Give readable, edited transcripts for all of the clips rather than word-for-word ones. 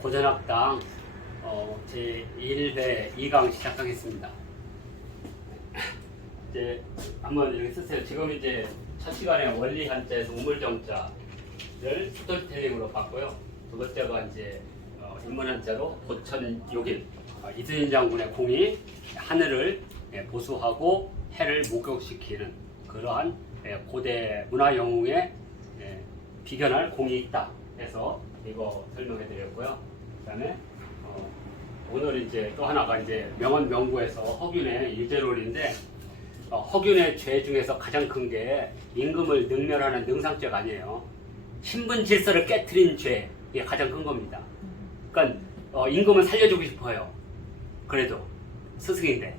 고전학당 제1회 2강 시작하겠습니다. 이제 한번 여기 쓰세요. 지금 이제 첫 시간에 원리 한자에서 우물 정자를 스토리텔링으로 봤고요. 두 번째가 이제 인문 한자로 고천 욕인 이순신 장군의 공이 하늘을 보수하고 해를 목욕시키는 그러한 고대 문화 영웅의 비견할 공이 있다 해서 이거 설명해 드렸고요. 그다음에 오늘 이제 또 하나가 이제 명언 명구에서 허균의 유제론인데 허균의 죄 중에서 가장 큰 게 임금을 능멸하는 능상죄가 아니에요. 신분 질서를 깨트린 죄, 이게 가장 큰 겁니다. 그러니까 임금을 살려주고 싶어요. 그래도 스승인데.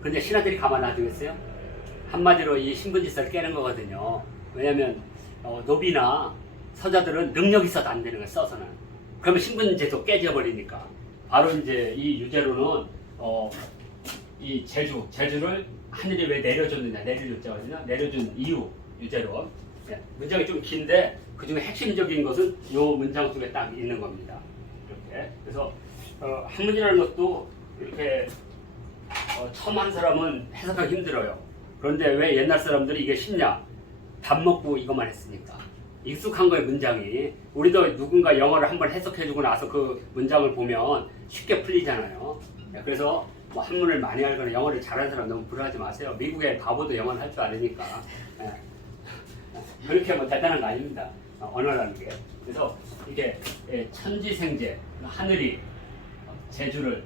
근데 신하들이 가만 놔두겠어요? 한마디로 이 신분 질서를 깨는 거거든요. 왜냐하면 노비나 서자들은 능력이 있어도 안 되는 거예요. 써서는. 그러면 신분제도 깨져버리니까. 바로 이제 이 유제로는 이 제주를 하늘이 왜 내려줬느냐, 내려줬거든요. 내려준 이유, 유제론. 문장이 좀 긴데 그 중에 핵심적인 것은 이 문장 속에 딱 있는 겁니다. 이렇게. 그래서 한문이라는 것도 이렇게 처음 한 사람은 해석하기 힘들어요. 그런데 왜 옛날 사람들이 이게 쉽냐? 밥 먹고 이것만 했으니까. 익숙한 거예요, 문장이. 우리도 누군가 영어를 한번 해석해주고 나서 그 문장을 보면 쉽게 풀리잖아요. 그래서 뭐 한문을 많이 알거나 영어를 잘하는 사람 너무 부러워하지 마세요. 미국의 바보도 영어는 할 줄 아니니까. 그렇게 뭐 대단한 거 아닙니다. 언어라는 게. 그래서 이게 천지생제, 하늘이 제주를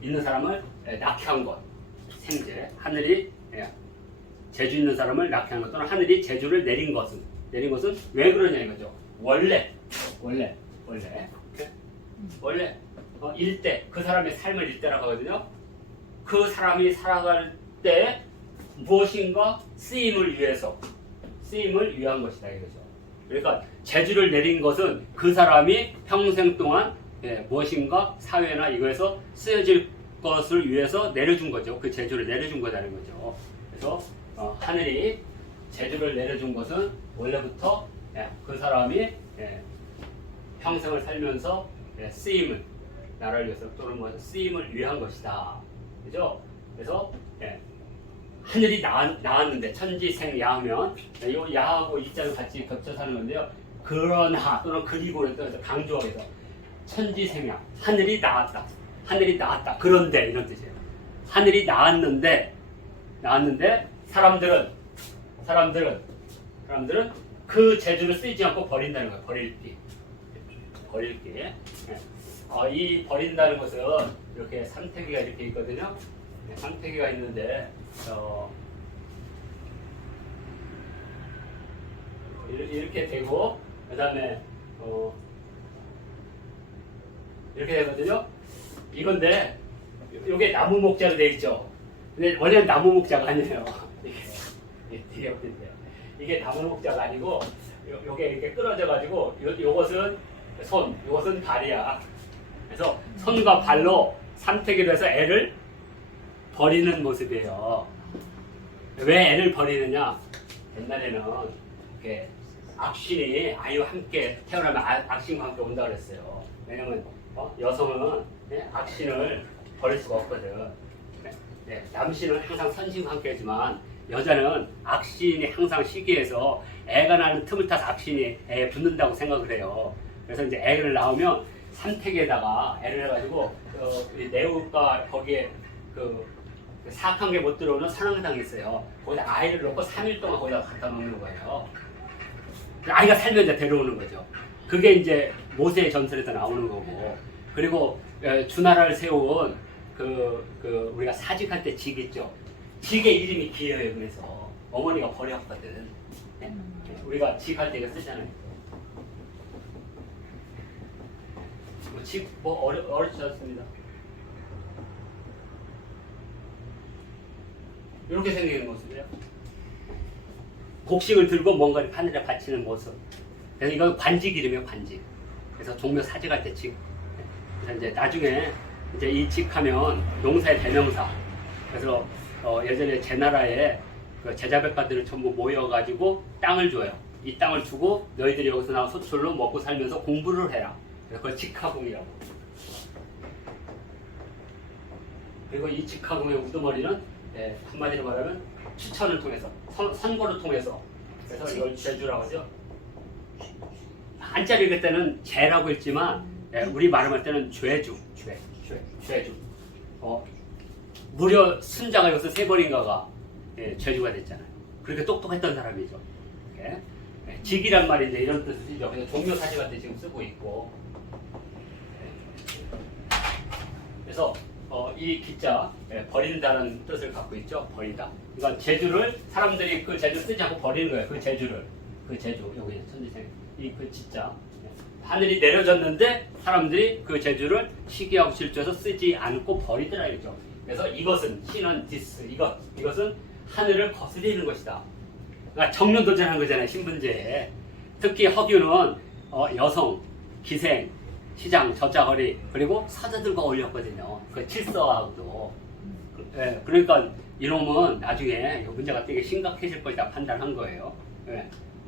있는 사람을 낳게 한 것. 생제, 하늘이 제주 있는 사람을 낳게 한 것 또는 하늘이 제주를 내린 것은 왜 그러냐 이거죠. 원래 일대, 그 사람의 삶을 일대라고 하거든요. 그 사람이 살아갈 때 무엇인가 쓰임을 위한 것이다 이거죠. 그러니까 제주를 내린 것은 그 사람이 평생 동안 무엇인가 사회나 이거에서 쓰여질 것을 위해서 내려준 거죠. 그 제주를 내려준 거다는 거죠. 그래서 하늘이 제주를 내려준 것은 원래부터 그 사람이 평생을 살면서 쓰임을 나라를 위해서 또는 뭐 쓰임을 위한 것이다. 그죠? 그래서 하늘이 나왔는데 천지생야하면 이 야하고 이자는 같이 겹쳐서 하는 건데요. 그러나 또는 그리고는 또 강조해서 천지생야 하늘이 나왔다. 그런데 이런 뜻이에요. 하늘이 나왔는데 사람들은 그 재주를 쓰지 않고 버린다는 거예요. 버릴기. 이 버린다는 것은 이렇게 삼태기가 이렇게 있거든요. 삼태기가 있는데 이렇게 되고 그 다음에 이렇게 되거든요. 이건데 이게 나무 목자로 되어 있죠. 근데 원래는 나무 목자가 아니에요. 이게 되게 어딘데요. 이게 나무 목자가 아니고 요게 이렇게 끊어져 가지고 요것은 손, 요것은 발이야. 그래서 손과 발로 삼태기로 해서 애를 버리는 모습이에요. 왜 애를 버리느냐? 옛날에는 이렇게 악신이 아이와 함께 태어나면 악신과 함께 온다 그랬어요. 왜냐면 여성은 악신을 버릴 수가 없거든. 남신은 항상 선신과 함께 하지만 여자는 악신이 항상 시기해서 애가 나는 틈을 타서 악신이 애에 붙는다고 생각을 해요. 그래서 이제 애를 낳으면 삼택에다가 애를 해가지고 내우가 거기에 그 사악한 게 못 들어오는 산황당이 있어요. 거기다 아이를 넣고 3일 동안 거기다 갖다 놓는 거예요. 아이가 살면 이제 데려오는 거죠. 그게 이제 모세의 전설에서 나오는 거고. 그리고 주나라를 세운 우리가 사직할 때 직 있죠. 직의 이름이 기여해요. 그래서 어머니가 버렸거든. 우리가 직할 때 이거 쓰잖아요. 직 어렵지 않습니다. 이렇게 생기는 모습이에요. 곡식을 들고 뭔가를 하늘에 바치는 모습. 그래서 이거 관직 이름이에요. 관직. 그래서 종묘 사직할 때 직. 그래서 이제 나중에 이제 이 직하면 용사의 대명사. 그래서 예전에 제 나라에 그 제자백가들을 전부 모여가지고 땅을 줘요. 이 땅을 주고 너희들이 여기서 나와 소출로 먹고 살면서 공부를 해라. 그걸 직화궁이라고. 그리고 이 직화궁의 우두머리는 한마디로 말하면 추천을 통해서 선고를 통해서 그래서 이걸 제주라고 하죠. 한자리 그때는 제라고 했지만 우리 말할 때는 죄주. 무려 순자가 여기서 세 번인가가 죄주가 됐잖아요. 그렇게 똑똑했던 사람이죠. 직이란 말이 이제 이런 뜻이죠. 그래서 종묘 사시 같은 지금 쓰고 있고. 그래서 이 기자 버린다는 뜻을 갖고 있죠. 버리다. 그러니까 제주를 사람들이 그 제주 쓰지 않고 버리는 거예요. 그 제주를 그 제주 여기 천지생 그 진짜 하늘이 내려졌는데 사람들이 그 제주를 시기하고 질투해서 쓰지 않고 버리더라 이거죠. 그래서 이것은 신은 디스 이것은 하늘을 거스리는 것이다. 그러니까 정면도전한 거잖아요. 신분제에. 특히 허균은 여성, 기생, 시장, 저자거리 그리고 사자들과 어울렸거든요. 그 칠서하고도. 그러니까 이놈은 나중에 문제가 되게 심각해질 것이다 판단한 거예요.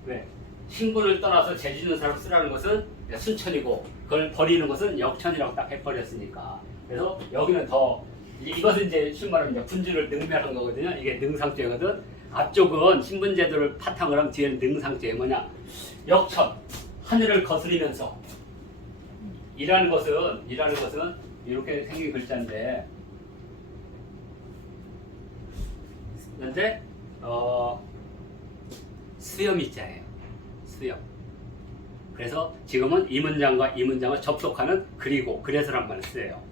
왜? 신분을 떠나서 죄 짓는 사람 쓰라는 것은 순천이고 그걸 버리는 것은 역천이라고 딱 해버렸으니까. 그래서 여기는 더 이것은 이제 쉬운 말하면 이제 군주를 능멸한 거거든요. 이게 능상죄거든. 앞쪽은 신분제도를 바탕으로 하면 뒤에는 능상죄 뭐냐? 역천, 하늘을 거스리면서 이라는 것은 이렇게 생긴 글자인데 근데 수염이자예요. 수염. 그래서 지금은 이 문장과 이 문장을 접속하는 그리고 그래서란 말을 써요.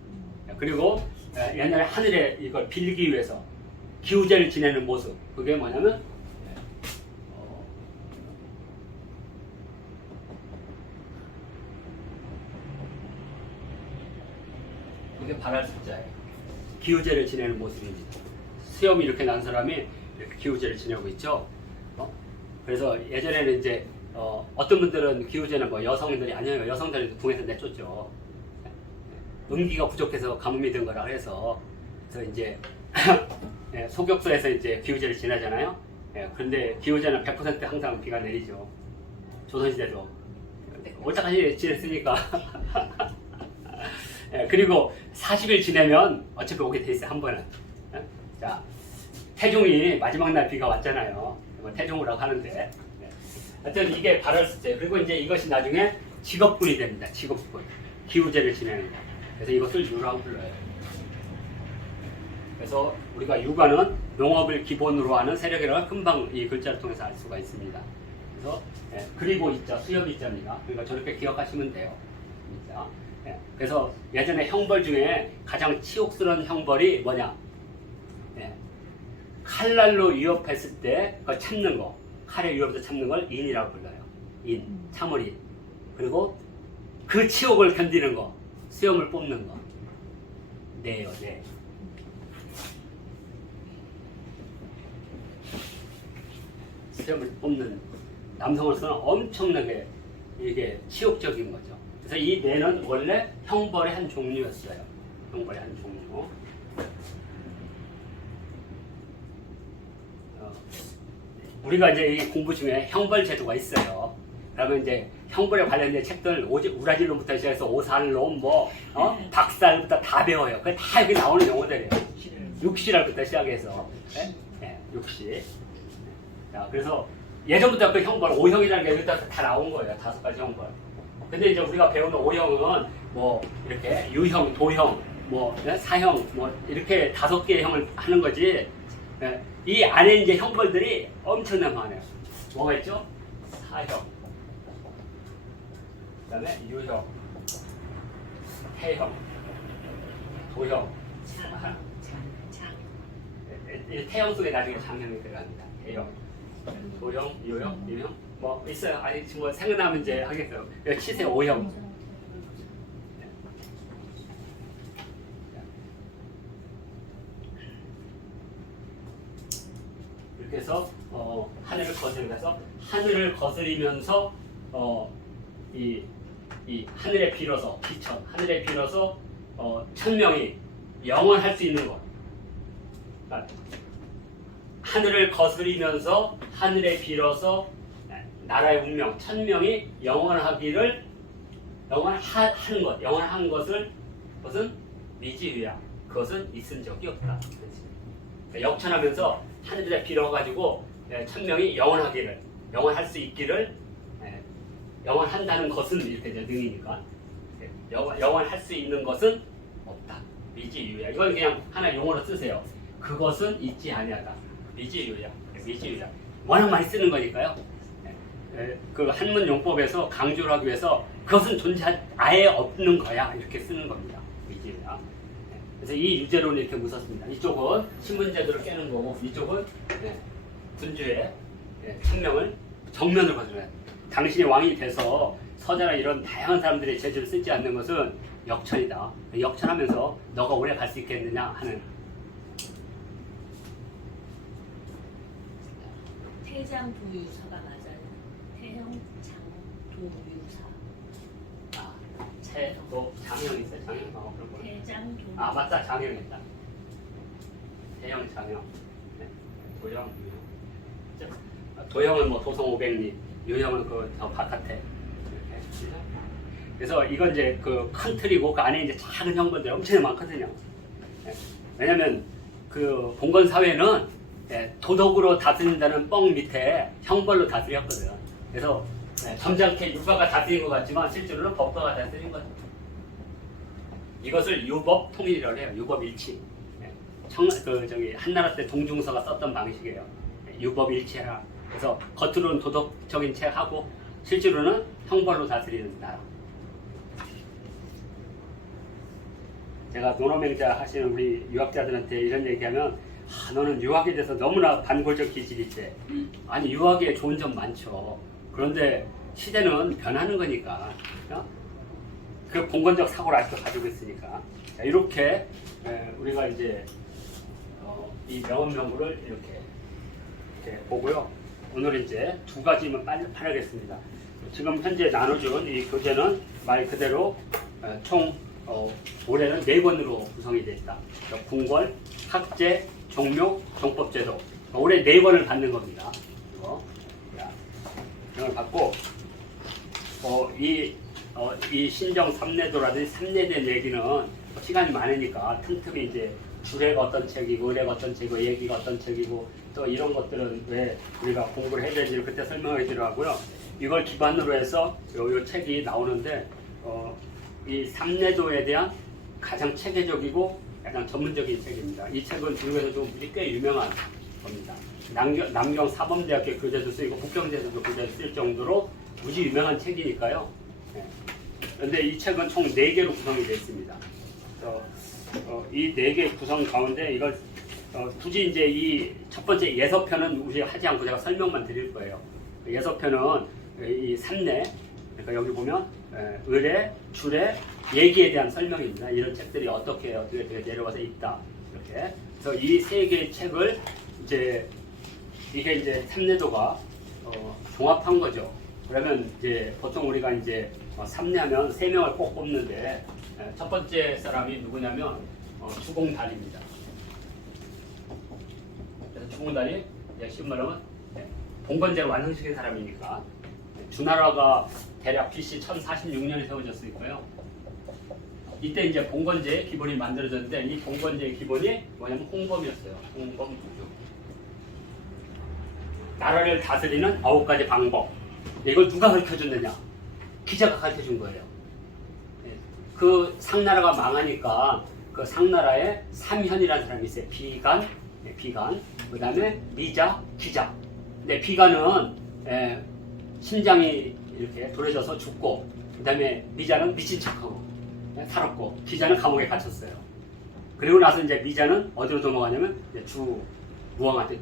그리고 옛날에 하늘에 이걸 빌기 위해서 기우제를 지내는 모습 그게 뭐냐면 이게 발할 숫자예요. 기우제를 지내는 모습입니다. 수염이 이렇게 난 사람이 이렇게 기우제를 지내고 있죠. 그래서 예전에는 이제 어떤 분들은 기우제는 뭐 여성들이 아니에요. 여성들이 궁에서 내쫓죠. 음기가 부족해서 가뭄이 든 거라 해서 그래서 이제 소격소에서 이제 기우제를 지내잖아요. 그런데 기우제는 100% 항상 비가 내리죠. 조선시대도 올때까지 지냈으니까. 그리고 40일 지내면 어차피 오게 돼 있어요. 한 번은. 자, 태종이 마지막 날 비가 왔잖아요. 태종이라고 하는데 하여튼 이게 발월수제. 그리고 이제 이것이 나중에 직업군이 됩니다. 직업군. 기우제를 지내는 거. 그래서 이것을 유라고 불러요. 그래서 우리가 유가는 농업을 기본으로 하는 세력이라고 금방 이 글자를 통해서 알 수가 있습니다. 그래서 그리고 있자, 수협 있자입니다. 그러니까 저렇게 기억하시면 돼요. 있자. 그래서 예전에 형벌 중에 가장 치욕스러운 형벌이 뭐냐? 칼날로 위협했을 때 그걸 참는 거, 칼에 위협해서 참는 걸 인이라고 불러요. 인, 참을 인. 그리고 그 치욕을 견디는 거, 수염을 뽑는 거. 네요, 네. 수염을 뽑는 남성으로서는 엄청나게 이게 치욕적인 거죠. 그래서 이 뇌는 원래 형벌의 한 종류였어요. 형벌의 한 종류. 우리가 이제 이 공부 중에 형벌 제도가 있어요. 그러면 이제 형벌에 관련된 책들 우라질론부터 시작해서 오살론 박살부터 다 배워요. 그게 다 여기 나오는 용어들이에요. 육시랄부터 시작해서 육시. 자, 그래서 예전부터 그 형벌 5형이라는 게 여기다 다 나온 거예요. 5가지 형벌. 근데 이제 우리가 배우는 5형은 뭐 이렇게 유형, 도형, 사형 이렇게 5개의 형을 하는 거지. 이 안에 이제 형벌들이 엄청나게 많아요. 뭐가 있죠? 사형, 그 다음에 유형, 태형, 도형. 태형 속에 나중에 장형이 들어갑니다. 태형, 도형, 유형, 유형. 뭐 있어요. 아니 지금 생각나면 이제 하겠어요. 치세 5형. 이렇게 해서 하늘을 거스리면서 하늘을 거스리면서 이 하늘에 빌어서 기천 하늘에 빌어서 천명이 영원할 수 있는 것. 그러니까 하늘을 거스리면서 하늘에 빌어서 나라의 운명 천명이 영원하기를 영원하는 것, 영원한 것을 그것은 미지유야. 그것은 있은 적이 없다. 그러니까 역천하면서 하늘에 빌어가지고 천명이 영원하기를, 영원할 수 있기를, 영원한다는 것은 이렇게 이제 능이니까 영원할 수 있는 것은 없다. 미지유야. 이건 그냥 하나 용어로 쓰세요. 그것은 있지 아니하다. 미지유야. 미지유야. 워낙 많이 쓰는 거니까요. 그 한문 용법에서 강조를 하기 위해서 그것은 아예 없는 거야 이렇게 쓰는 겁니다. 미지유야. 그래서 이 유제론을 이렇게 묻었습니다. 이쪽은 신분제도를 깨는 거고 이쪽은 군주의 천명을 정면을 거두는. 당신이 왕이 돼서 서자나 이런 다양한 사람들의 제주를 쓰지 않는 것은 역천이다. 역천하면서 너가 오래 갈 수 있겠느냐 하는. 태장도유사가 맞아요. 태형장도유사. 장형 있어요? 장형? 그런 거. 태장도. 맞다. 장형 있다. 태형, 장형. 도형, 유형. 도형은 뭐 도성 500리, 유형은 그 저 바깥에. 이렇게. 그래서 이건 이제 그 큰 틀이고 그 안에 이제 작은 형벌들이 엄청 많거든요. 왜냐면 그 봉건 사회는 도덕으로 다스린다는 뻥 밑에 형벌로 다스렸거든. 그래서 점잖게 율법가 다스린 것 같지만 실제로는 법가가 다스린 거죠. 이것을 유법 통일이라고 해요. 유법 일치. 한나라 때 동중서가 썼던 방식이에요. 유법 일치해라. 그래서 겉으로는 도덕적인 책하고 실제로는 형벌로 다스리는 나라. 제가 논어맹자 하시는 우리 유학자들한테 이런 얘기하면 너는 유학에 대해서 너무나 반골적 기질이 있대. 아니 유학에 좋은 점 많죠. 그런데 시대는 변하는 거니까 그 봉건적 사고를 아직도 가지고 있으니까 이렇게 우리가 이제 이 명언명구를 이렇게 보고요. 오늘 이제 두 가지만 파악하겠습니다. 지금 현재 나눠준 이 교재는 말 그대로 총 올해는 4권으로 구성이 되어 있다. 궁궐, 학제, 종묘, 종법제도. 올해 4권을 받는 겁니다. 이걸 받고 이 신정 삼내도라든지 삼내된 얘기는 시간이 많으니까 틈틈이 이제 주례가 어떤 책이고 의례가 어떤 책이고 얘기가 어떤 책이고 또 이런 것들은 왜 우리가 공부를 해야 되는지를 그때 설명해 드리고요. 이걸 기반으로 해서 요 책이 나오는데 이 삼내도에 대한 가장 체계적이고 약간 전문적인 책입니다. 이 책은 중국에서도 꽤 유명한 겁니다. 남경 사범대학교 교재도 쓰이고 북경대에서도 교재를 쓸 정도로 무지 유명한 책이니까요. 그런데 이 책은 총 4개로 구성이 되어 있습니다. 이 4개 구성 가운데 이걸 굳이 이제 이 첫 번째 예서편은 우리 하지 않고 제가 설명만 드릴 거예요. 예서편은 이 삼내, 그러니까 여기 보면 의례, 주례, 얘기에 대한 설명입니다. 이런 책들이 어떻게 내려와서 있다. 이렇게. 그래서 이 3개의 책을 이게 이제 삼내도가 종합한 거죠. 그러면 이제 보통 우리가 이제 삼내하면 3명을 꼭 뽑는데 첫 번째 사람이 누구냐면 주공달입니다. 그래서 주공달이 쉬운 말하면 봉건제를 완성시킨 사람이니까 주나라가 대략 BC 1046년에 세워졌으니까요. 이때 이제 봉건제의 기본이 만들어졌는데 이 봉건제의 기본이 뭐냐면 홍범이었어요. 홍범 부주. 나라를 다스리는 9가지 방법. 이걸 누가 가르쳐줬느냐? 기자가 가르쳐준 거예요. 그 상나라가 망하니까 그 상나라에 삼현이라는 사람이 있어요. 비간, 그 다음에 미자, 기자. 근데 비간은 심장이 이렇게 돌려져서 죽고, 그 다음에 미자는 미친 척하고 살았고, 기자는 감옥에 갇혔어요. 그리고 나서 이제 미자는 어디로 넘어가냐면 주 무왕한테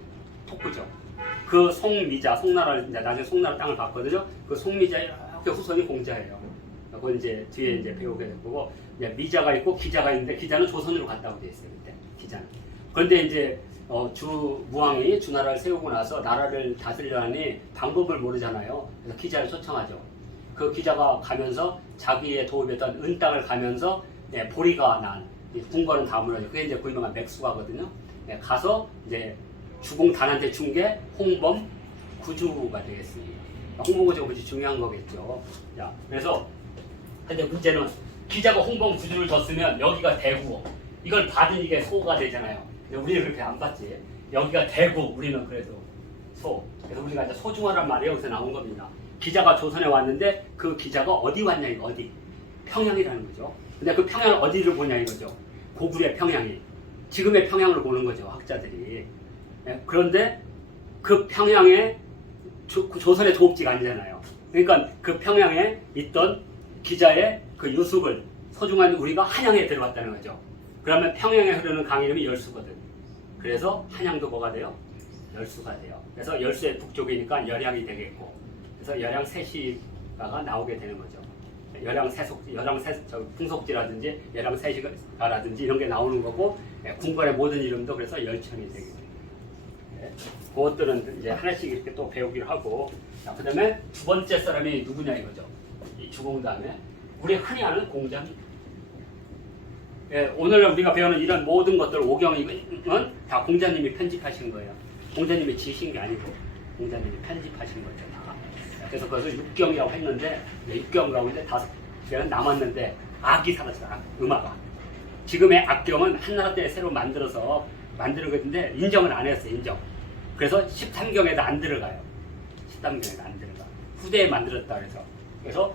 톡구죠. 그 송미자, 송나라를 이제 나중에 송나라 땅을 받거든요. 그 송미자 이렇게 후손이 공자예요. 그건 이제 뒤에 이제 배우게 될 거고, 미자가 있고 기자가 있는데 기자는 조선으로 갔다고 돼 있어요. 그때 기자는. 그런데 이제 주 무왕이 주나라를 세우고 나서 나라를 다스리려니 방법을 모르잖아요. 그래서 기자를 초청하죠. 그 기자가 가면서 자기의 도읍이었던 은땅을 가면서 보리가 난 궁궐은 다 무너져. 그게 이제 그 유명한 맥수가거든요. 가서 이제 주공단한테 준 게 홍범 구주가 되겠습니다. 홍범 구주가 무지 중요한 거겠죠. 자, 그래서 근데 문제는 기자가 홍범 구주를 줬으면 여기가 대구, 이걸 받은 이게 소가 되잖아요. 근데 우리는 그렇게 안 받지. 여기가 대구, 우리는 그래도 소. 그래서 우리가 이제 소중하란 말이 여기서 나온 겁니다. 기자가 조선에 왔는데 그 기자가 어디 왔냐, 이거 어디? 평양이라는 거죠. 근데 그 평양을 어디를 보냐 이거죠. 고구려의 평양이. 지금의 평양을 보는 거죠, 학자들이. 예, 그런데 그 평양에 조선의 조업지가 아니잖아요. 그러니까 그 평양에 있던 기자의 그 유숙을 소중한 우리가 한양에 들어왔다는 거죠. 그러면 평양에 흐르는 강 이름이 열수거든. 그래서 한양도 뭐가 돼요? 열수가 돼요. 그래서 열수의 북쪽이니까 열양이 되겠고, 그래서 열양 세시가가 나오게 되는 거죠. 풍속지라든지 열양 세시가라든지 이런 게 나오는 거고, 궁궐의 모든 이름도 그래서 열천이 되게 돼요. 네. 그것들은 이제 하나씩 이렇게 또 배우기로 하고, 그 다음에 두 번째 사람이 누구냐 이거죠. 이 죽은 다음에 우리 흔히 아는 공자입니다. 예, 오늘 우리가 배우는 이런 모든 것들 오경은 다 공자님이 편집하신 거예요. 공자님이 지신 게 아니고 공자님이 편집하신 거죠. 다. 그래서 그것을 육경이라고 했는데 육경이라고 했는데 5개는 남았는데 악이 사라졌어요. 음악가. 지금의 악경은 한나라 때 새로 만들어서 만드는 것인데 인정을 안 했어요. 인정. 그래서 13경에도 안 들어가요. 13경에도 안 들어가. 후대에 만들었다 그래서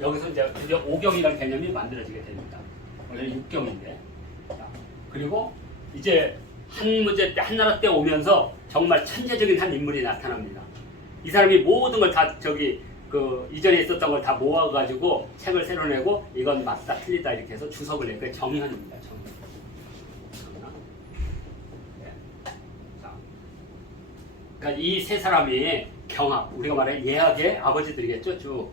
여기서 이제 오경이라는 개념이 만들어지게 됩니다. 원래 6경인데. 그리고 이제 한무제 때, 한나라 때 오면서 정말 천재적인 한 인물이 나타납니다. 이 사람이 모든 걸 다 이전에 있었던 걸 다 모아가지고 책을 새로 내고 이건 맞다 틀리다 이렇게 해서 주석을 내요. 그게 정현입니다. 정현. 네. 그러니까 이 세 사람이 경학, 우리가 말해 예학의 아버지들이겠죠, 쭉.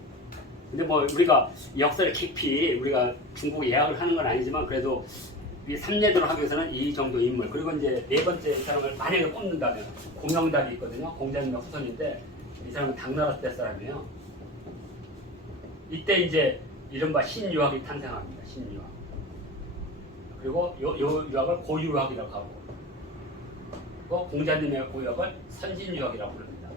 근데 뭐 우리가 역사를 깊이 우리가 중국 예학을 하는 건 아니지만 그래도 이 삼례도를 하기 위해서는 이 정도 인물. 그리고 이제 네 번째 사람을 만약에 꼽는다면 공영달이 있거든요. 공자님의 후손인데 이 사람은 당나라 때 사람이에요. 이때 이제 이른바 신유학이 탄생합니다. 신유학. 그리고 요 유학을 고유학이라고 하고, 그리고 공자님의 고유학을 선진유학이라고 부릅니다.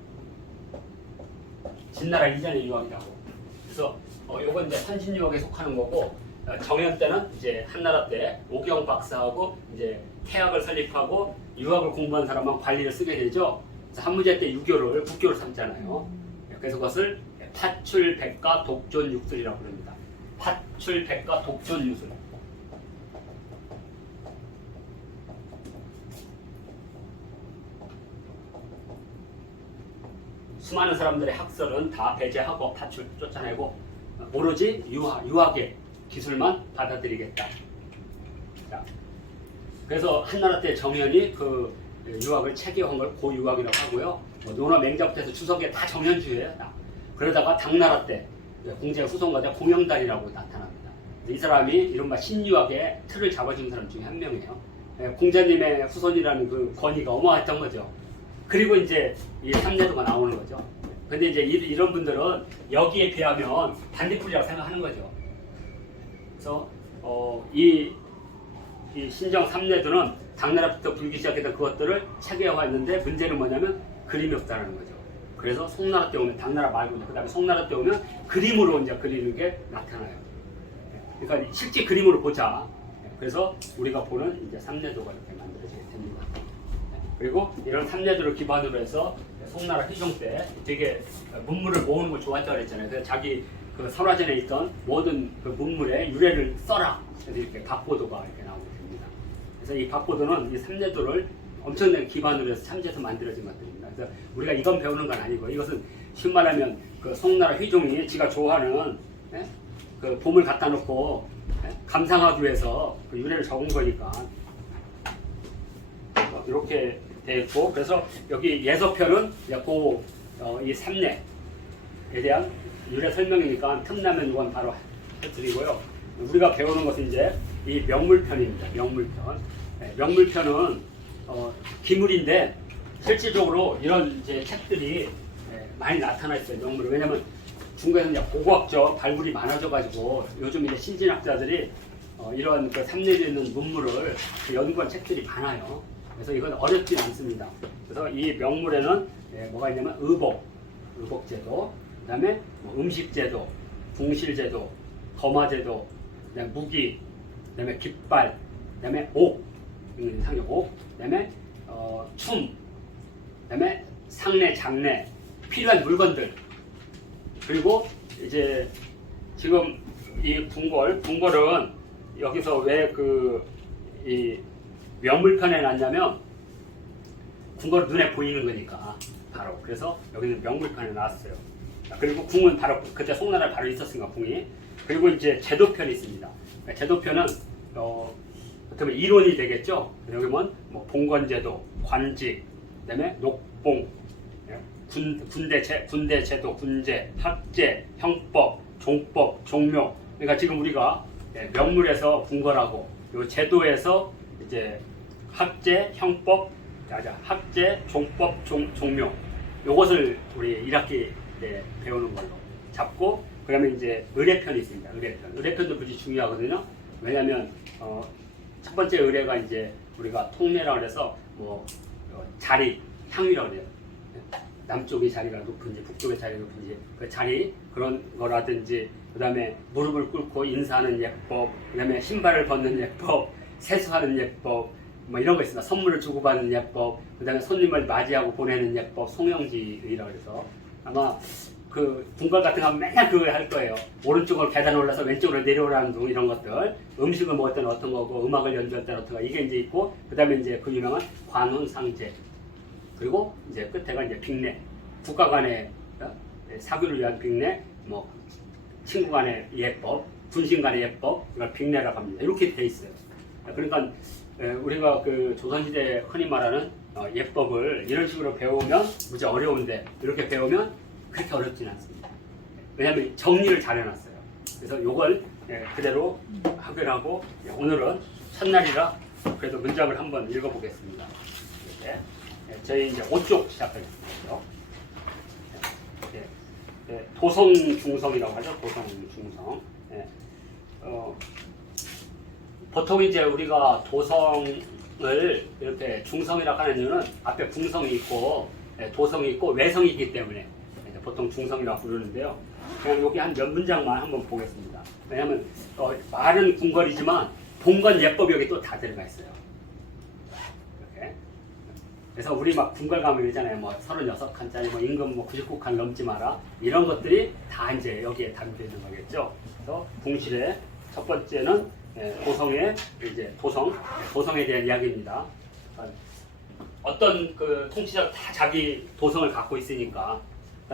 진나라 이전의 유학이라고. 그래서 요건 이제 선진유학에 속하는 거고, 정현 때는 이제 한나라 때 오경 박사하고 이제 태학을 설립하고 유학을 공부한 사람만 관리를 쓰게 되죠. 그래서 한무제 때 유교를 국교를 삼잖아요. 그래서 그것을 파출, 백가, 독존, 육술이라고 부릅니다. 파출, 백가, 독존, 육술. 수많은 사람들의 학설은 다 배제하고 파출 쫓아내고 오로지 유학의 기술만 받아들이겠다. 자, 그래서 한나라 때 정현이 그 유학을 체계한 걸 고유학이라고 하고요. 논어 맹자부터 해서 주석에 다 정현주예요. 그러다가 당나라 때 공자의 후손가자 공영달이라고 나타납니다. 이 사람이 이른바 신유학의 틀을 잡아준 사람 중에 한 명이에요. 공자님의 후손이라는 그 권위가 어마어마했던 거죠. 그리고 이제 이 삼례도가 나오는 거죠. 근데 이제 이런 분들은 여기에 비하면 반딧불이라고 생각하는 거죠. 그래서 이 신정 삼례도는 당나라부터 불기 시작했던 그것들을 체계화했는데 문제는 뭐냐면 그림이 없다는 거죠. 그래서 송나라 때 오면 당나라 말고 그 다음에 송나라 때 오면 그림으로 이제 그리는 게 나타나요. 그러니까 실제 그림으로 보자. 그래서 우리가 보는 이제 삼례도가 이렇게 만들어지게 됩니다. 그리고 이런 삼례도를 기반으로 해서 송나라 희종 때 되게 문물을 모으는 걸 좋아했다고 그랬잖아요. 그래서 자기 그 설화전에 있던 모든 그 문물의 유래를 써라. 그래서 이렇게 박보도가 이렇게 나오게 됩니다. 그래서 이 박보도는 이 삼례도를 엄청나게 기반으로 해서 참지해서 만들어진 것들입니다. 그래서 우리가 이건 배우는 건 아니고 이것은 쉽게 말하면 그 송나라 희종이 지가 좋아하는 그 봄을 갖다 놓고 감상하기 위해서 그 유래를 적은 거니까 이렇게 돼 있고, 그래서 여기 예서편은 이 삼례에 대한 유래 설명이니까 틈나면 이건 바로 해드리고요. 우리가 배우는 것은 이제 이 명물편입니다. 명물편. 명물편은 기물인데 실질적으로 이런 이제 책들이 많이 나타나 있어요. 명물은. 왜냐하면 중국에서 이제 고고학적 발굴이 많아져가지고 요즘 이제 신진학자들이 이런 그 삼례되어 있는 문물을 연구한 책들이 많아요. 그래서 이건 어렵지 않습니다. 그래서 이 명물에는 뭐가 있냐면 의복제도, 그 다음에 음식제도, 궁실제도, 거마제도, 그다음에 무기, 그다음에 깃발, 그다음에 옥, 상력 옥, 그다음에 춤, 그다음에 상례, 장례, 필요한 물건들. 그리고 이제 지금 이 궁궐은 여기서 왜 이 명물편에 놨냐면 궁궐은 눈에 보이는 거니까 바로. 그래서 여기는 명물편에 놨어요. 그리고 궁은 바로 그때 송나라에 바로 있었으니까 궁이. 그리고 이제 제도편이 있습니다. 제도편은 어떻게 이론이 되겠죠. 여기 보면 뭐 봉건제도, 관직, 그다음에 녹봉, 군대 제도, 군제, 학제, 형법, 종법, 종묘. 그러니까 지금 우리가 명물에서 궁궐하고 요 제도에서 이제 학제, 형법, 학제, 종법, 종묘. 요것을 우리 1학기 때 배우는 걸로 잡고, 그러면 이제 의례편이 있습니다. 의례편도 무지 중요하거든요. 왜냐하면 첫 번째 의례가 이제 우리가 통례라고 해서 뭐 자리, 향위라고 해요. 남쪽의 자리가 높은지 북쪽의 자리가 높은지 그 자리 그런 거라든지, 그 다음에 무릎을 꿇고 인사하는 예법, 그 다음에 신발을 벗는 예법, 세수하는 예법, 뭐 이런 거 있습니다. 선물을 주고받는 예법, 그 다음에 손님을 맞이하고 보내는 예법, 송영지의라고 해서 아마 그 궁궐 같은 거 하면 맨날 그걸 할 거예요. 오른쪽으로 계단 올라서 왼쪽으로 내려오라는 둥, 이런 것들. 음식을 먹을 때는 어떤 거고, 음악을 연주할 때는 어떤 거, 이게 이제 있고, 그 다음에 이제 그 유명한 관훈상제. 그리고 이제 끝에가 이제 빅내. 국가 간의 사교를 위한 빅내, 뭐 친구 간의 예법, 군신 간의 예법, 이걸 빅내라고 합니다. 이렇게 돼 있어요. 그러니까 우리가 그 조선시대 흔히 말하는 예법을 이런 식으로 배우면 무지 어려운데, 이렇게 배우면 그렇게 어렵지는 않습니다. 왜냐하면 정리를 잘 해놨어요. 그래서 이걸 그대로 학교하고, 오늘은 첫날이라 그래도 문장을 한번 읽어보겠습니다. 이렇게. 저희 이제 5쪽 시작하겠습니다. 도성중성이라고 하죠. 도성중성. 보통 이제 우리가 도성을 이렇게 중성이라고 하는 이유는 앞에 궁성이 있고 도성이 있고 외성이 있기 때문에 보통 중성이라고 부르는데요. 그냥 여기 한 몇 문장만 한번 보겠습니다. 왜냐하면 말은 궁궐이지만 봉건 예법이 여기 또 다 들어가 있어요. 이렇게. 그래서 우리 막 궁궐 가면 있잖아요. 뭐 36칸짜리 뭐 임금 뭐 99칸 넘지 마라. 이런 것들이 다 이제 여기에 담겨 있는 거겠죠. 그래서 궁실의 첫 번째는 도성의 이제 도성에 대한 이야기입니다. 어떤 그 통치자가 다 자기 도성을 갖고 있으니까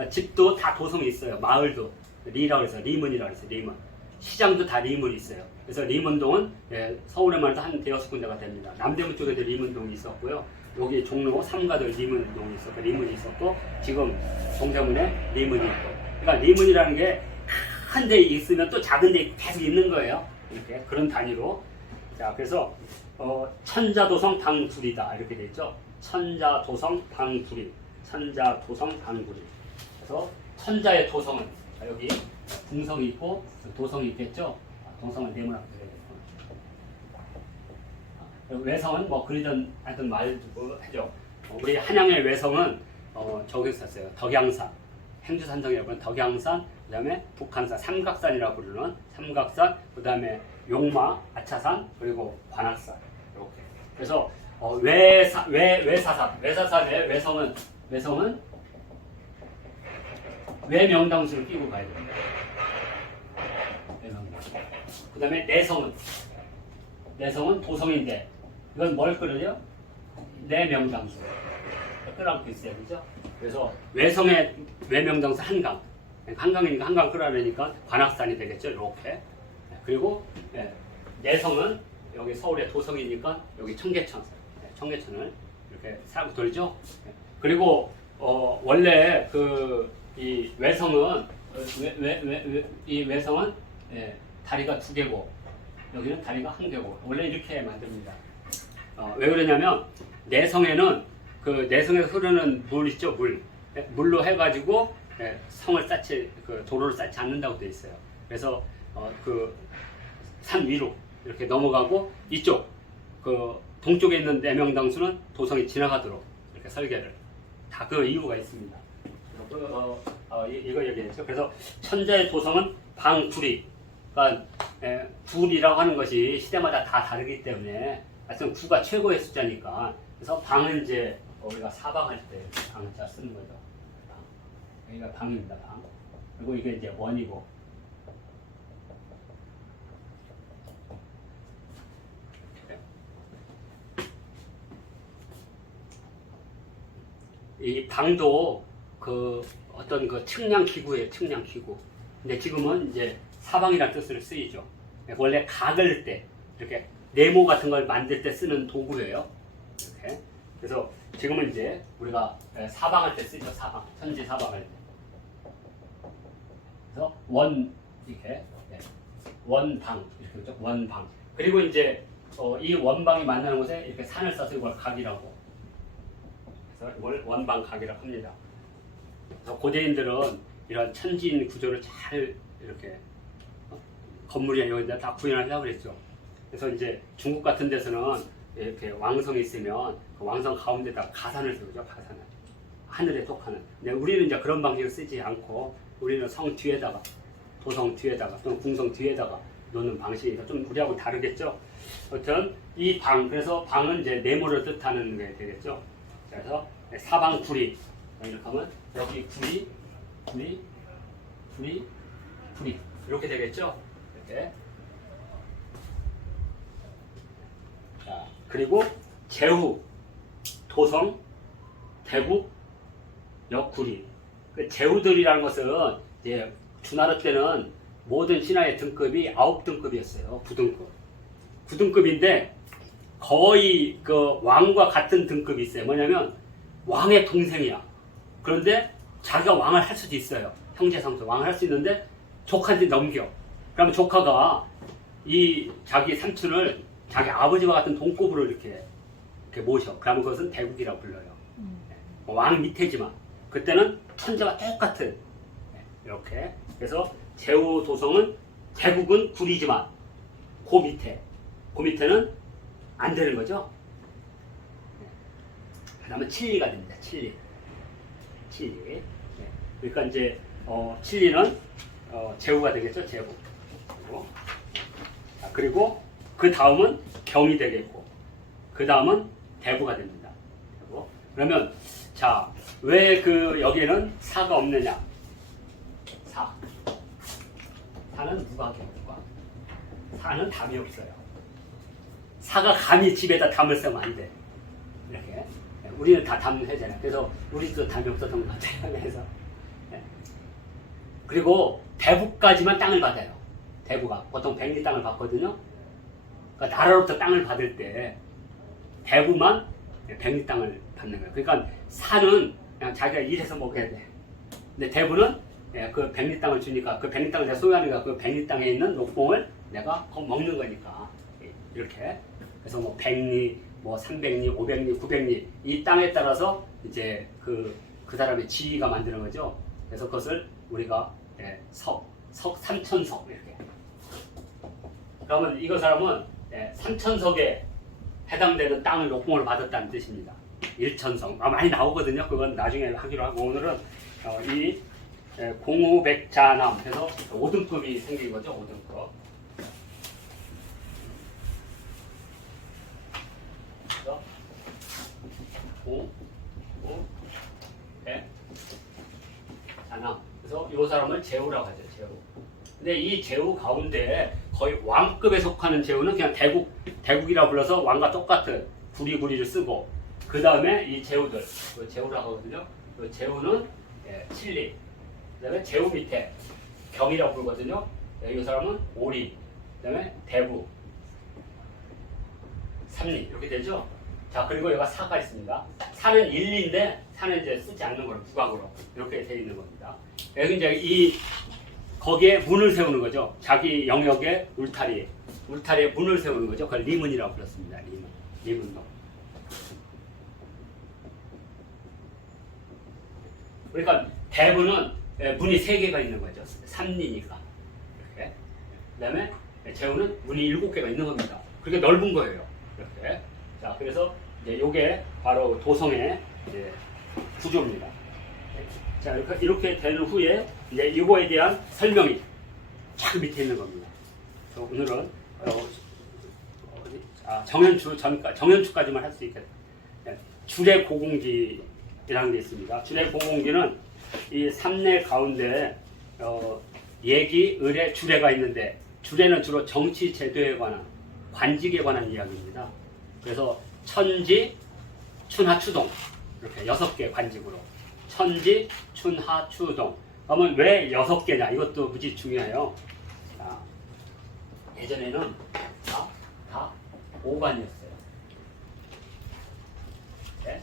집도 다 도성이 있어요. 마을도 리라고 해서 리문이라고 해서 리문. 시장도 다 리문이 있어요. 그래서 리문동은 서울에만 해도 한 대여섯 군데가 됩니다. 남대문 쪽에도 리문동이 있었고요. 여기 종로 삼가들 리문동이 있었고 리문이 있었고, 지금 동대문에 리문이 있고. 그러니까 리문이라는 게 큰 데 있으면 또 작은 데 계속 있는 거예요. 이렇게 그런 단위로. 자, 그래서 천자도성 방구리다 이렇게 돼 있죠. 천자도성 방구리, 천자도성 방구리. 그래서 천자의 도성은 여기 궁성이 있고 도성이 있겠죠. 도성은 네모나게 되겠고, 외성은 뭐 그리던 하여튼 말도 하죠. 우리 한양의 외성은 저기 있었어요. 덕양산, 행주산성이라고 하는 덕양산, 그 다음에 북한산, 삼각산이라고 부르는 삼각산, 그 다음에 용마, 아차산, 그리고 관악산. 이렇게. 그래서 외사산의 외성은 외명당수를 끼고 가야 됩니다. 그 다음에 내성은 도성인데, 이건 뭘 끌어요? 내명당수. 끌어안고 있어야 되죠? 그래서 외성의 외명당수 한강이니까 한강 끌어내니까 관악산이 되겠죠? 이렇게. 그리고 내성은 여기 서울의 도성이니까 여기 청계천을 이렇게 사고 돌죠? 그리고 원래 이 외성은 다리가 2개고 여기는 다리가 1개고 원래 이렇게 만듭니다. 왜 그러냐면 내성에는 그 내성에서 흐르는 물 있죠, 물로 해가지고 성을 도로를 쌓지 않는다고 되어 있어요. 그래서 그 산 위로 이렇게 넘어가고, 이쪽 그 동쪽에 있는 내명당수는 도성이 지나가도록 이렇게 설계를 다 그 이유가 있습니다. 이거 얘기했죠. 그래서 천자의 도성은 방구리, 그러니까 둘이라고 하는 것이 시대마다 다 다르기 때문에 하여튼 9가 최고의 숫자니까 그래서 방은 이제 우리가 사방할 때 방자 쓰는 거죠. 여기가 방입니다. 방. 그리고 이게 이제 원이고 이 방도 그 어떤 그 측량 기구예요. 측량 기구. 근데 지금은 이제 사방이라는 뜻으로 쓰이죠. 원래 각을 때 이렇게 네모 같은 걸 만들 때 쓰는 도구예요. 이렇게. 그래서 지금은 이제 우리가 사방할 때 쓰죠. 사방. 천지 사방할 때. 그래서 원 이렇게 원방 이렇게 그죠. 원방. 그리고 이제 이 원방이 만나는 곳에 이렇게 산을 써서 이걸 각이라고. 그래서 이걸 원방각이라고 합니다. 그래서 고대인들은 이런 천지인 구조를 잘 이렇게 건물이나 여기다 다 구현하려고 그랬죠. 그래서 이제 중국 같은 데서는 이렇게 왕성이 있으면 그 왕성 가운데다 가산을 세우죠. 가산을. 하늘에 똑하는. 근데 우리는 이제 그런 방식을 쓰지 않고 우리는 성 뒤에다가 도성 뒤에다가 또는 궁성 뒤에다가 놓는 방식이니까 좀 우리하고 다르겠죠. 아무튼 이 방, 그래서 방은 이제 네모를 뜻하는 게 되겠죠. 그래서 사방 구리 이렇게 하면 여기 구리 이렇게 되겠죠. 이렇게. 자, 그리고 제후, 도성, 대국, 역구리. 그 제후들이라는 것은 이제 주나라 때는 모든 신하의 등급이 9등급이었어요. 9등급. 9등급인데 거의 그 왕과 같은 등급이 있어요. 뭐냐면 왕의 동생이야. 그런데 자기가 왕을 할 수도 있어요. 형제상속 왕을 할 수 있는데 조카한테 넘겨. 그러면 조카가 이 자기 삼촌을 자기 아버지와 같은 동급으로 이렇게 모셔. 그러면 그것은 대국이라고 불러요. 왕 밑에지만 그때는 천재와 똑같은 이렇게. 그래서 제후 도성은 대국은 구리지만 그 밑에는 안 되는 거죠. 그 다음에 칠리가 됩니다. 칠리. 그러니까 이제 칠리는 제후가 되겠죠. 제후. 그리고 그 다음은 경이 되겠고 그 다음은 대부가 됩니다. 대부. 그러면 자, 왜 그 여기에는 사가 없느냐? 사는 무각이니까 사는 답이 없어요. 사가 감히 집에다 담을 쓰면 안 돼. 이렇게. 우리는 다 담는 회잖아요. 그래서 우리도 담이 없었던 것 같아요. 그래서. 그리고 대부까지만 땅을 받아요. 대부가. 보통 백리 땅을 받거든요. 그러니까 나라로부터 땅을 받을 때 대부만 백리 땅을 받는 거예요. 그러니까 사는 그냥 자기가 일해서 먹어야 돼. 근데 대부는 그 백리 땅을 주니까 그 백리 땅을 내가 소유하니까 그 백리 땅에 있는 녹봉을 내가 먹는 거니까. 이렇게. 그래서 뭐 100리, 뭐 300리, 500리, 900리 이 땅에 따라서 이제 그 사람의 지위가 만드는 거죠. 그래서 그것을 우리가 석 3천석 이렇게. 그러면 이거 사람은 3천석에 해당되는 땅을 녹봉을 받았다는 뜻입니다. 1천석. 많이 나오거든요. 그건 나중에 하기로 하고 오늘은 이 공우백자남 해서 5등급이 생긴 거죠. 5등급. 자남. 그래서 이 사람을 제후라고 하죠. 제후. 근데 이 제후 가운데 거의 왕급에 속하는 제후는 그냥 대국이라고 불러서 왕과 똑같은 구리를 쓰고 그 다음에 이 제후들 제후라고 하거든요. 그 제후는 칠리. 그 다음에 제후 밑에 경이라고 부르거든요. 이 사람은 오리. 그 다음에 대부. 삼리 이렇게 되죠. 자, 그리고 여기가 사가 있습니다. 사는 일리인데 사는 이제 쓰지 않는 거로 부각으로 이렇게 되어 있는 겁니다. 여기 이제 거기에 문을 세우는 거죠. 자기 영역에 울타리에 문을 세우는 거죠. 그걸 리문이라고 불렀습니다. 리문로. 그러니까 대부는 문이 3개가 있는 거죠. 삼리니까. 이렇게. 그다음에 제후는 문이 7개가 있는 겁니다. 그렇게 넓은 거예요. 이렇게. 자, 그래서 이제 요게 바로 도성의 이제 구조입니다. 자, 이렇게 된 후에 이제 이거에 대한 설명이 쫙 밑에 있는 겁니다. 그래서 오늘은 정연추까지만 할 수 있겠다. 주례 고공기라는 게 있습니다. 주례 고공기는 이 삼례 가운데 예기, 의례, 주례가 있는데 주례는 주로 정치 제도에 관한 관직에 관한 이야기입니다. 그래서 천지, 춘하, 추동 이렇게 6개 관직으로 천지, 춘하, 추동. 그러면 왜 6개냐? 이것도 무지 중요해요. 자, 예전에는 다 5관이었어요. 네?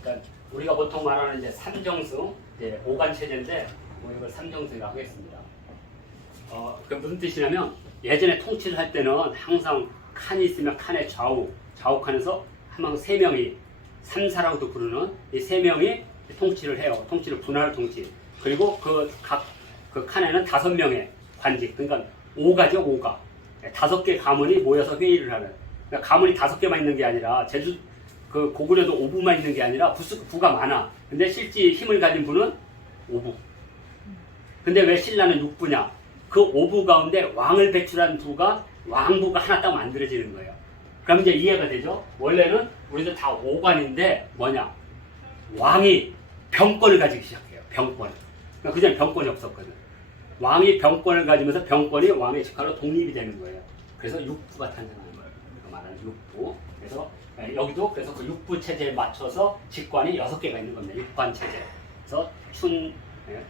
그러니까 우리가 보통 말하는 이제 삼정승, 이제 5관 체제인데 뭐 이걸 삼정승이라고 하겠습니다. 그 무슨 뜻이냐면 예전에 통치를 할 때는 항상 칸이 있으면 칸의 좌우칸에서 항상 3명이 삼사라고도 부르는 이 3명이 통치를 해요. 통치를 분할 통치. 그리고 그 칸에는 5명의 관직. 그러니까 5가죠, 5가. 5개 가문이 모여서 회의를 하는. 그러니까 가문이 5개만 있는 게 아니라 그 고구려도 5부만 있는 게 아니라 부가 많아. 근데 실제 힘을 가진 부는 5부. 근데 왜 신라는 6부냐? 그 5부 가운데 왕을 배출한 부가 왕부가 하나 딱 만들어지는 거예요. 그럼 이제 이해가 되죠? 원래는 우리도 다 5관인데 뭐냐? 왕이 병권을 가지기 시작해요. 병권. 그러니까 그전에 병권이 없었거든. 왕이 병권을 가지면서 병권이 왕의 직할로 독립이 되는 거예요. 그래서 6부가 탄생하는 거예요. 그 말하는 6부. 그래서 여기도 그래서 그 6부 체제에 맞춰서 직관이 6개가 있는 겁니다. 6관 체제. 그래서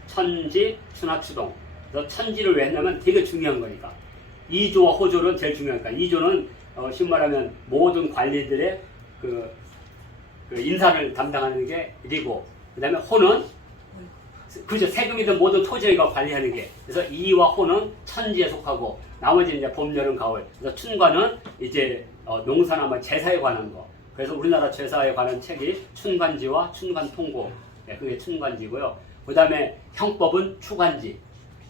천지, 춘하, 추동. 그래서 천지를 왜 했냐면 되게 중요한 거니까. 이조와 호조는 제일 중요하니까. 이조는 쉽게 말하면 모든 관리들의 그 인사를 담당하는 게 일이고, 그 다음에 호는 그죠, 세금이든 모든 토지가 관리하는 게. 그래서 이와 호는 천지에 속하고, 나머지는 이제 봄, 여름, 가을. 그래서 춘관은 이제 농사나 뭐 제사에 관한 거. 그래서 우리나라 제사에 관한 책이 춘관지와 춘관통고. 네, 그게 춘관지고요. 그 다음에 형법은 추관지.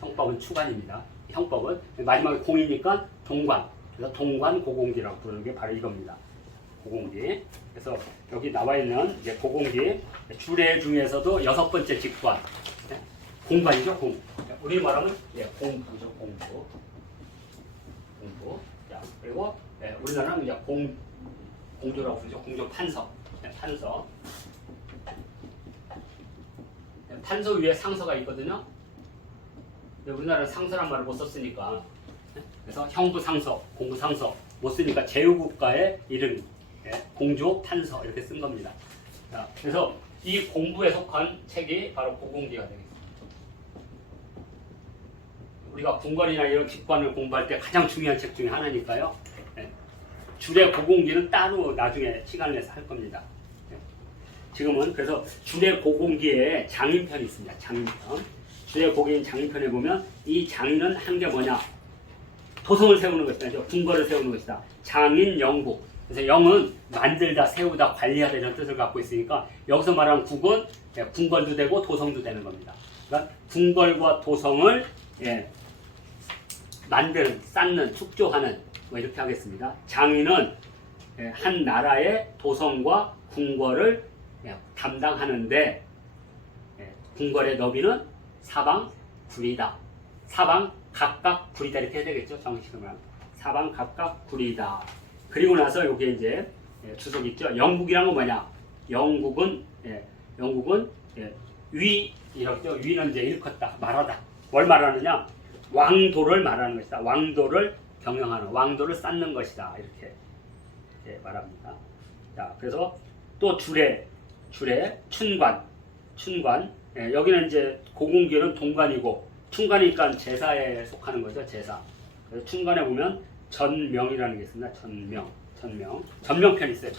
형법은 추관입니다. 형법은 마지막에 공이니까 동관. 그래서 동관 고공기라고 부르는 게 바로 이겁니다. 고공기. 그래서 여기 나와 있는 이제 고공기 주례 중에서도 6번째 직관. 네? 공관이죠, 공. 우리 말하면 공부죠, 공부. 공부. 자, 그리고 우리나라는 이제 공조라고 부르죠. 공조 판서. 판서. 판서 위에 상서가 있거든요. 우리나라는 상서란 말을 못 썼으니까. 그래서 형부상서, 공부상서 못 쓰니까 제후국가의 이름, 공조, 판서 이렇게 쓴 겁니다. 자, 그래서 이 공부에 속한 책이 바로 고공기가 되겠습니다. 우리가 궁궐이나 이런 직관을 공부할 때 가장 중요한 책 중에 하나니까요. 주례 고공기는 따로 나중에 시간을 내서 할 겁니다. 지금은 그래서 주례 고공기에 장인편이 있습니다. 장인편. 주례 고공기 장인편에 보면 이 장인은 한 게 뭐냐? 도성을 세우는 것이다. 궁궐을 세우는 것이다. 장인, 영국. 그래서 영은 만들다, 세우다, 관리하다 이런 뜻을 갖고 있으니까 여기서 말하는 국은 궁궐도 되고 도성도 되는 겁니다. 그러니까 궁궐과 도성을 만드는, 쌓는, 축조하는 뭐 이렇게 하겠습니다. 장인은 한 나라의 도성과 궁궐을 담당하는데 궁궐의 너비는 사방 구리다. 사방 각각 구리다 이렇게 해야 되겠죠. 정식으로 말하면 사방 각각 구리다. 그리고 나서 여기 이제 주석 있죠. 영국이란 건 뭐냐? 영국은 위 이렇게 위는 이제 일컫다, 말하다. 뭘 말하느냐? 왕도를 말하는 것이다. 왕도를 경영하는, 왕도를 쌓는 것이다. 이렇게 말합니다. 자, 그래서 또 주례, 춘관. 여기는 이제 고공기는 동관이고 춘관이니까 제사에 속하는 거죠. 제사. 그래서 춘관에 보면 전명이라는 게 있습니다. 전명편 있어요.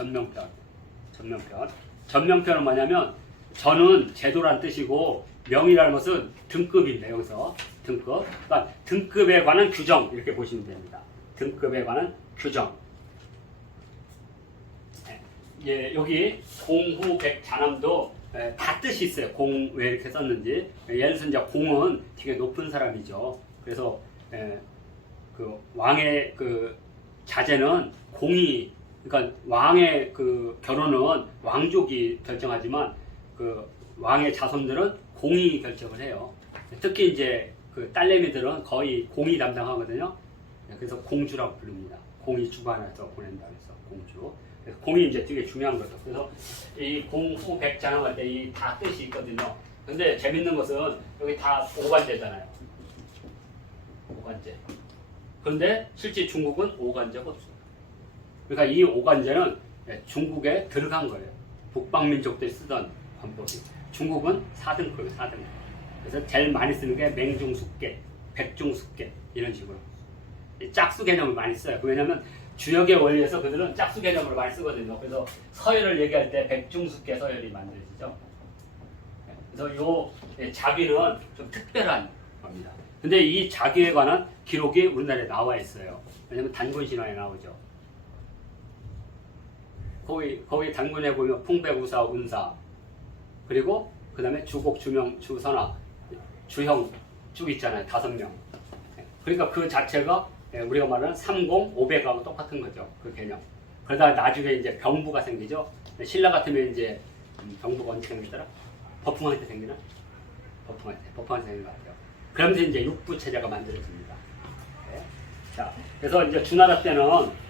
전명편은 뭐냐면 전은 제도란 뜻이고 명이라는 것은 등급입니다. 여기서 등급. 그러니까 등급에 관한 규정 이렇게 보시면 됩니다. 등급에 관한 규정. 여기 공후 백자남도 다 뜻이 있어요. 공 왜 이렇게 썼는지. 예를 들어서 이제 공은 되게 높은 사람이죠. 그래서 그 왕의 그 자제는 공이, 그러니까 왕의 그 결혼은 왕족이 결정하지만 그 왕의 자손들은 공이 결정을 해요. 특히 이제 그 딸내미들은 거의 공이 담당하거든요. 그래서 공주라고 부릅니다. 공이 주관해서 보낸다 그래서 공주. 그래서 공이 이제 되게 중요한 거죠. 그래서 이 공후 백장할 때 이 다 뜻이 있거든요. 근데 재밌는 것은 여기 다 오관제잖아요. 오관제. 그런데 실제 중국은 오관제가 없어요. 그러니까 이 오관제는 중국에 들어간 거예요. 북방민족들이 쓰던 관법이. 중국은 4등급이에요. 4등급. 그래서 제일 많이 쓰는 게 맹중숙계, 백중숙계 이런 식으로. 짝수 개념을 많이 써요. 왜냐하면 주역의 원리에서 그들은 짝수 개념을 많이 쓰거든요. 그래서 서열을 얘기할 때 백중숙계 서열이 만들어지죠. 그래서 요 자비는 좀 특별한 겁니다. 근데 이 자기에 관한 기록이 우리나라에 나와 있어요. 왜냐면 단군신화에 나오죠. 거기 단군에 보면 풍백우사, 운사, 그리고 그 다음에 주곡, 주명, 주선화, 주형 쭉 있잖아요. 5명. 그러니까 그 자체가 우리가 말하는 30, 500하고 똑같은 거죠. 그 개념. 그러다 나중에 이제 병부가 생기죠. 신라 같으면 이제 병부가 언제 생기더라? 법흥할 때 생기나? 법흥할 때 생긴 것 같아요. 그러면서 이제 육부 체제가 만들어집니다. 네. 자, 그래서 이제 주나라 때는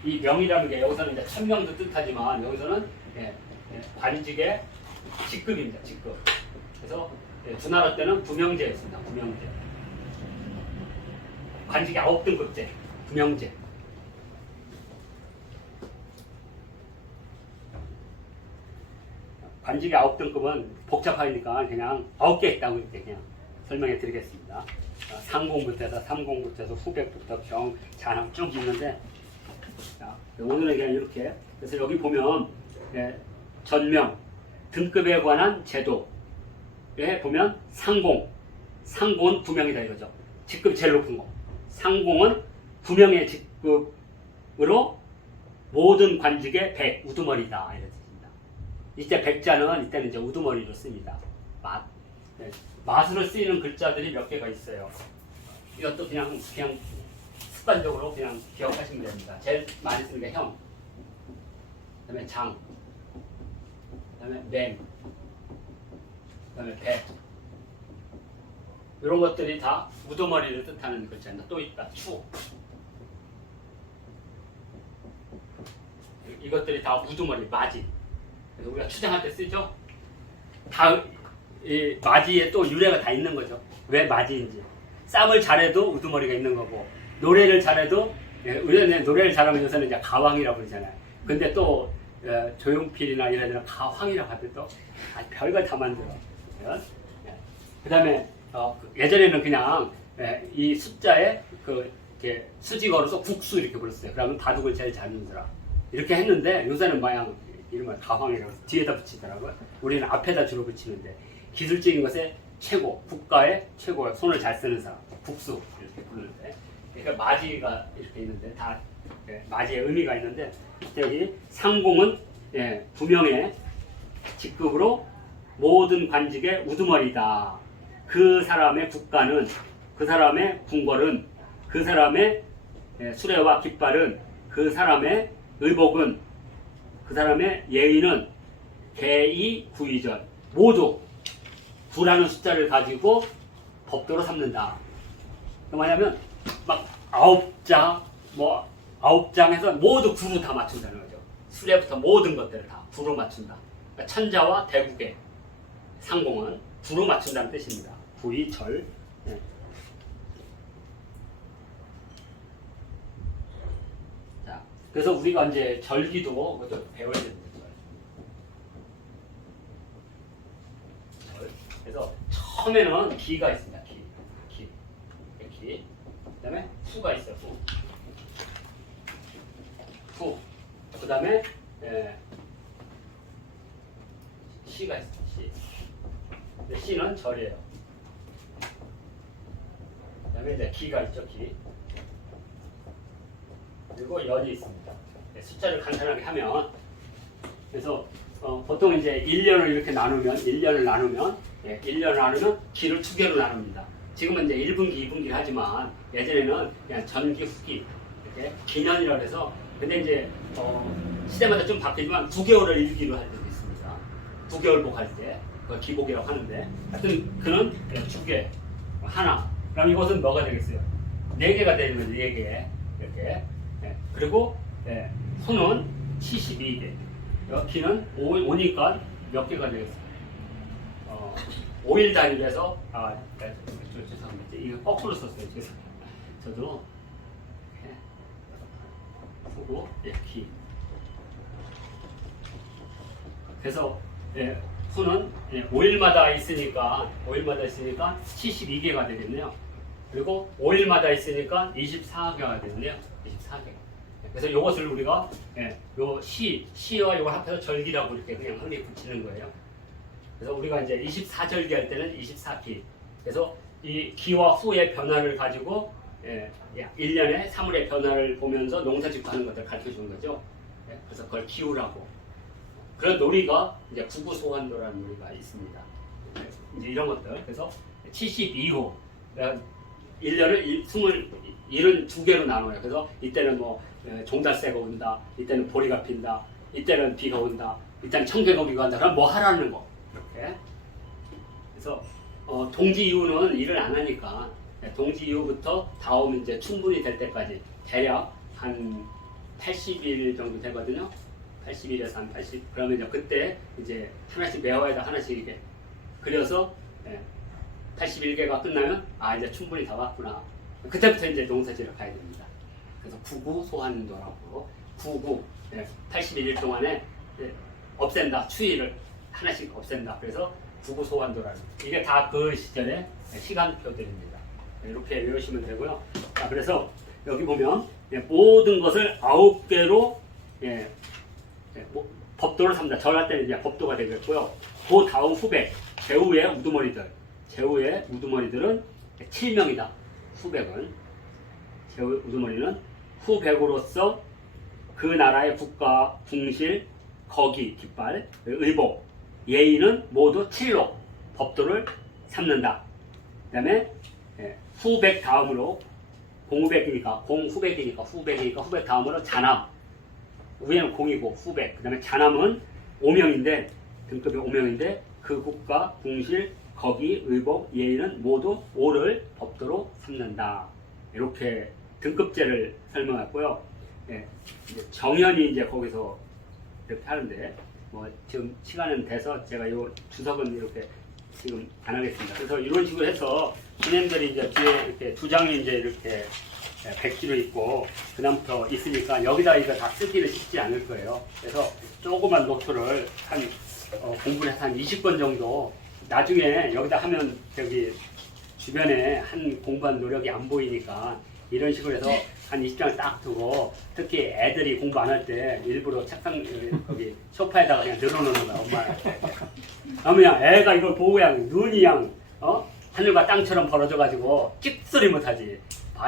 이 명이라는 게 여기서는 이제 천명도 뜻하지만 여기서는 관직의 직급입니다. 직급. 그래서 주나라 때는 부명제였습니다. 부명제. 관직이 9등급제. 부명제. 관직이 9등급은 복잡하니까 그냥 9개 있다고 이렇게 그냥 설명해 드리겠습니다. 상공부터 해서 삼공부터 해서 후백부터 병, 잔항 쭉 있는데 자, 오늘은 그냥 이렇게 그래서 여기 보면 전명, 등급에 관한 제도에 보면 상공은 부명이다 이거죠. 직급 제일 높은 거. 상공은 부명의 직급으로 모든 관직의 백, 우두머리다 이런 뜻입니다. 이때 백자는 이때는 이제 우두머리로 씁니다. 맛으로 쓰이는 글자들이 몇 개가 있어요. 이것도 그냥 습관적으로 그냥 기억하시면 됩니다. 제일 많이 쓰는 게 형, 그 다음에 장, 그 다음에 맹, 그 다음에 배. 이런 것들이 다 우두머리를 뜻하는 글자입니다. 또 있다. 추. 이것들이 다 우두머리, 마지. 그래서 우리가 추장할 때 쓰죠. 다 이 마지에 또 유래가 다 있는 거죠. 왜 마지인지. 쌈을 잘해도 우두머리가 있는 거고, 노래를 잘해도 우리는 노래를 잘하면 요새는 이제 가왕이라고 그러잖아요. 근데 또 조용필이나 이런 데는 가황이라고 하면 또 별걸 다 만들어. 그 다음에 예전에는 그냥 이 숫자에 이렇게 수지 걸어서 국수 이렇게 불렀어요. 그러면 바둑을 제일 잘 두더라. 이렇게 했는데 요새는 마냥 이름을 가황이라고 뒤에다 붙이더라고요. 우리는 앞에다 주로 붙이는데 기술적인 것에 최고, 국가의 최고, 손을 잘 쓰는 사람, 국수 이렇게 부르는데 그러니까 마지가 이렇게 있는데 다 마지의 의미가 있는데 여기 상공은 부명의 직급으로 모든 관직의 우두머리다. 그 사람의 국가는, 그 사람의 궁궐은, 그 사람의 수레와 깃발은, 그 사람의 의복은, 그 사람의 예의는 개의 구의전 모두 9라는 숫자를 가지고 법도로 삼는다. 뭐냐면 막 9장, 9장에서 모두 9로 다 맞춘다는 거죠. 수레부터 모든 것들을 다 9로 맞춘다. 그러니까 천자와 대국의 상공은 9로 맞춘다는 뜻입니다. 구의, 절. 자, 그래서 우리가 이제 절기도 그것도 배워야 됩니다. 그래서 처음에는 기가 있습니다. 기. 그 다음에 후가 있어요. 후. 그 다음에 시가 있습니다. 시. 근데 시는 절이에요. 그 다음에 이제 기가 있죠. 기. 그리고 연이 있습니다. 숫자를 간단하게 하면 그래서 보통 이제 1년을 이렇게 나누면 1년을 나누면 기를 2개로 나눕니다. 지금은 이제 1분기, 2분기를 하지만 예전에는 그냥 전기, 후기 이렇게 기년이라고 해서 근데 이제 시대마다 좀 바뀌지만 9개월을 1기로 할 때도 있습니다. 9개월 복할 때 그걸 기복이라고 하는데 하여튼 그는 2개 하나. 그럼 이것은 뭐가 되겠어요? 4개가 되면 4개. 이렇게. 예, 그리고 예, 소는 72개. 키는 5니까 몇 개가 되겠어요? 5일 단위에서 죄송합니다. 이거 거꾸로 썼어요. 저도 보고 키. 그래서 수는 5일마다 있으니까 72개가 되겠네요. 그리고 5일마다 있으니까 24개가 되겠네요. 24개. 그래서 이것을 우리가 요 시와 이걸 합해서 절기라고 이렇게 그냥 흔히 붙이는 거예요. 그래서 우리가 이제 24절기 할 때는 24기. 그래서 이 기와 후의 변화를 가지고 1년에 사물의 변화를 보면서 농사짓고 하는 것을 가르쳐 주는 거죠. 그래서 그걸 기우라고. 그런 놀이가 이제 구구소환도라는 놀이가 있습니다. 이제 이런 것들. 그래서 72호. 1년을 72개로 나눠요. 그래서 이때는 뭐 종달새가 온다. 이때는 보리가 핀다. 이때는 비가 온다. 이때는 청개가 비가 온다. 그럼 뭐 하라는 거. 이렇게. 그래서 동지 이후는 일을 안 하니까 동지 이후부터 다음 이제 충분히 될 때까지 대략 한 80일 정도 되거든요. 80일에서 한 80. 그러면 이제 그때 이제 하나씩 메워야 하나씩 이렇게 그려서 81개가 끝나면 이제 충분히 다 왔구나. 그때부터 이제 농사지러 가야 됩니다. 그래서 구구 소환도라고 81일 동안에 없앤다. 추위를 하나씩 없앤다. 그래서 구구 소환도라는 이게 다 그 시절의 시간표들입니다. 이렇게 외우시면 되고요. 자, 그래서 여기 보면 모든 것을 9개로 법도를 삼다. 절할 때는 이제 법도가 되겠고요. 그 다음 후백, 제후의 우두머리들은 7명이다. 후백은 제후의 우두머리는 후백으로서 그 나라의 국가, 궁실, 거기, 깃발, 의복, 예의는 모두 7로 법도를 삼는다. 그 다음에 후백 다음으로 공후백이니까 후백 다음으로 잔암. 위에는 공이고 후백. 그 다음에 잔암은 5명인데 등급이 5명인데 그 국가, 궁실, 거기, 의복, 예의는 모두 5를 법도로 삼는다. 이렇게 등급제를 설명했고요. 이제 정연이 이제 거기서 이렇게 하는데 뭐 지금 시간은 돼서 제가 요 주석은 이렇게 지금 안 하겠습니다. 그래서 이런 식으로 해서 진행들이 이제 뒤에 이렇게 두 장이 이제 이렇게 백지로 있고 그다음부터 있으니까 여기다 이거 다 쓰기는 쉽지 않을 거예요. 그래서 조그만 노트를 한 공부를 해서 한 20번 정도 나중에 여기다 하면 저기 주변에 한 공부한 노력이 안 보이니까 이런 식으로 해서 한 20장을 딱 두고 특히 애들이 공부 안 할 때 일부러 책상 거기 소파에다가 그냥 늘어놓는 거야. 엄마한테. 그러면 애가 이걸 보고 그냥 눈이 그냥 하늘과 땅처럼 벌어져가지고 찍소리 못하지.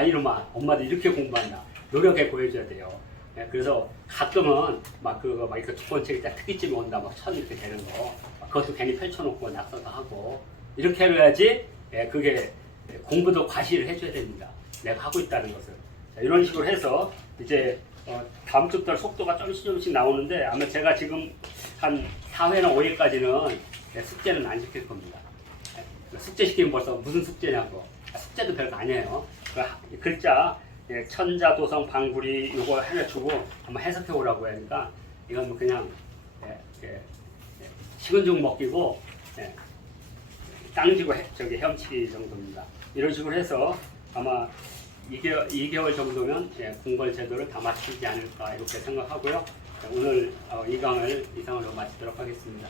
이놈아 엄마도 이렇게 공부한다. 노력해 보여줘야 돼요. 그래서 가끔은 막 이렇게 두꺼운 책이 특이집에 온다 막 천 이렇게 되는 거 그것도 괜히 펼쳐놓고 낙서도 하고 이렇게 해야지 그게 공부도 과시를 해줘야 됩니다. 내가 하고 있다는 것을. 자, 이런 식으로 해서 이제 다음 주부터 속도가 조금씩 나오는데 아마 제가 지금 한 4회나 5회까지는 숙제는 안 시킬 겁니다. 숙제 시키면 벌써 무슨 숙제냐고. 숙제도 별거 아니에요. 글자 천자도성 방구리 요거 하나 주고 한번 해석해 오라고 하니까 이건 뭐 그냥 식은 죽 먹기고 땅 지고 저기 헤엄치기 정도입니다. 이런 식으로 해서 아마 2개월 정도면 궁궐 제도를 다 마치지 않을까 이렇게 생각하고요. 오늘 이 강을 이상으로 마치도록 하겠습니다.